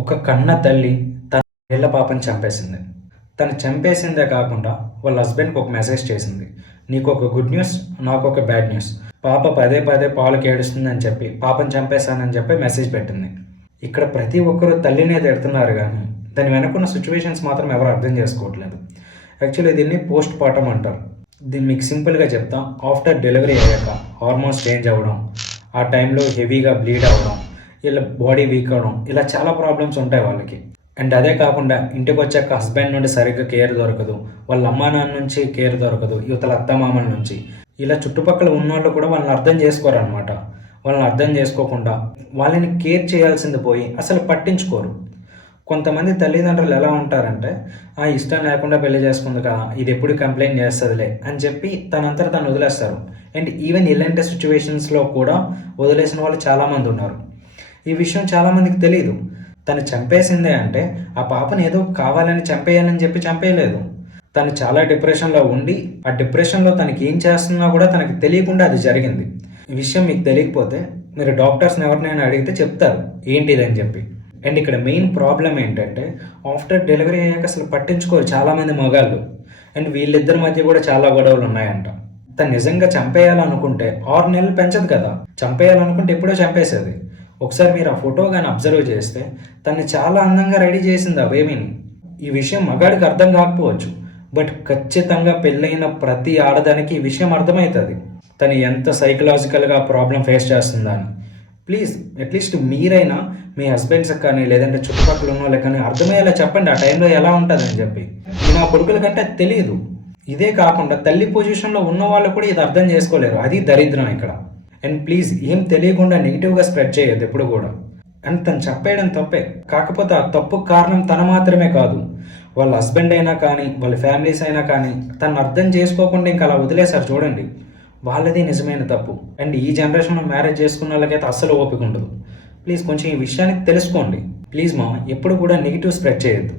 ఒక కన్న తల్లి తన ఏళ్ల పాపని చంపేసింది. తను చంపేసిందే కాకుండా వాళ్ళ హస్బెండ్కి ఒక మెసేజ్ చేసింది. నీకు ఒక గుడ్ న్యూస్, నాకు ఒక బ్యాడ్ న్యూస్. పాప పదే పదే పాలకు ఏడుస్తుందని చెప్పి పాపని చంపేశానని చెప్పి మెసేజ్ పెట్టింది. ఇక్కడ ప్రతి ఒక్కరూ తల్లినే తిడుతున్నారు కానీ దాని వెనకున్న సిచ్యువేషన్స్ మాత్రం ఎవరు అర్థం చేసుకోవట్లేదు. యాక్చువల్లీ దీన్ని పోస్ట్ పార్టం అంటారు. దీన్ని మీకు సింపుల్గా చెప్తాం. ఆఫ్టర్ డెలివరీ అయ్యాక హార్మోన్స్ చేంజ్ అవ్వడం, ఆ టైంలో హెవీగా బ్లీడ్ అవ్వడం, ఇలా బాడీ వీక్ అవడం, ఇలా చాలా ప్రాబ్లమ్స్ ఉంటాయి వాళ్ళకి. అండ్ అదే కాకుండా ఇంటికి వచ్చాక హస్బెండ్ నుండి సరిగ్గా కేర్ దొరకదు, వాళ్ళ అమ్మా నాన్న నుంచి కేర్ దొరకదు, యువతల అత్తమామల నుంచి. ఇలా చుట్టుపక్కల ఉన్నోళ్ళు కూడా వాళ్ళని అర్థం చేసుకోరు అనమాట. వాళ్ళని అర్థం చేసుకోకుండా వాళ్ళని కేర్ చేయాల్సింది పోయి అసలు పట్టించుకోరు. కొంతమంది తల్లిదండ్రులు ఎలా ఉంటారంటే, ఆ ఇష్టం లేకుండా పెళ్లి చేసుకుంది కదా, ఇది ఎప్పుడు కంప్లైంట్ చేస్తుందిలే అని చెప్పి తనంతట తను వదిలేస్తారు. అండ్ ఈవెన్ ఇలాంటి సిచ్యువేషన్స్లో కూడా వదిలేసిన వాళ్ళు చాలామంది ఉన్నారు. ఈ విషయం చాలామందికి తెలియదు. తను చంపేసిందే అంటే ఆ పాపను ఏదో కావాలని చంపేయాలని చెప్పి చంపేయలేదు. తను చాలా డిప్రెషన్లో ఉండి ఆ డిప్రెషన్లో తనకి ఏం చేస్తున్నా కూడా తనకి తెలియకుండా అది జరిగింది. ఈ విషయం మీకు తెలియకపోతే మీరు డాక్టర్స్ని ఎవరినైనా అడిగితే చెప్తారు ఏంటిదని చెప్పి. అండ్ ఇక్కడ మెయిన్ ప్రాబ్లం ఏంటంటే, ఆఫ్టర్ డెలివరీ అయ్యాక అసలు పట్టించుకోరు చాలామంది మగాళ్ళు. అండ్ వీళ్ళిద్దరి మధ్య కూడా చాలా గొడవలు ఉన్నాయంట. తను నిజంగా చంపేయాలనుకుంటే 6 నెలలు పెంచదు కదా, చంపేయాలనుకుంటే ఎప్పుడో చంపేసేది. ఒకసారి మీరు ఆ ఫోటో కానీ అబ్జర్వ్ చేస్తే తను చాలా అందంగా రెడీ చేసింది ఆ బేబీని. ఈ విషయం మగాడికి అర్థం కాకపోవచ్చు, బట్ ఖచ్చితంగా పెళ్ళైన ప్రతి ఆడదానికి ఈ విషయం అర్థమవుతుంది తను ఎంత సైకలాజికల్గా ప్రాబ్లం ఫేస్ చేస్తుందా అని. ప్లీజ్ అట్లీస్ట్ మీరైనా మీ హస్బెండ్స్కి కానీ లేదంటే చుట్టుపక్కల ఉన్న వాళ్ళకి కానీ అర్థమయ్యేలా చెప్పండి ఆ టైంలో ఎలా ఉంటుందని చెప్పి. నా కొడుకుల కంటే అది తెలియదు. ఇదే కాకుండా తల్లి పొజిషన్లో ఉన్న వాళ్ళు కూడా ఇది అర్థం చేసుకోలేరు. అది దరిద్రం ఇక్కడ. అండ్ ప్లీజ్ ఏం తెలియకుండా నెగిటివ్గా స్ప్రెడ్ చేయొద్దు ఎప్పుడు కూడా. అండ్ తను చెప్పేయడం తప్పే, కాకపోతే ఆ తప్పు కారణం తన మాత్రమే కాదు, వాళ్ళ హస్బెండ్ అయినా కానీ వాళ్ళ ఫ్యామిలీస్ అయినా కానీ తను అర్థం చేసుకోకుండా ఇంకా అలా వదిలేశారు చూడండి, వాళ్ళది నిజమైన తప్పు. అండ్ ఈ జనరేషన్లో మ్యారేజ్ చేసుకున్న వాళ్ళకైతే అస్సలు ఓపిక ఉండదు. ప్లీజ్ కొంచెం ఈ విషయానికి తెలుసుకోండి. ప్లీజ్ మా ఎప్పుడు కూడా నెగిటివ్ స్ప్రెడ్ చేయొద్దు.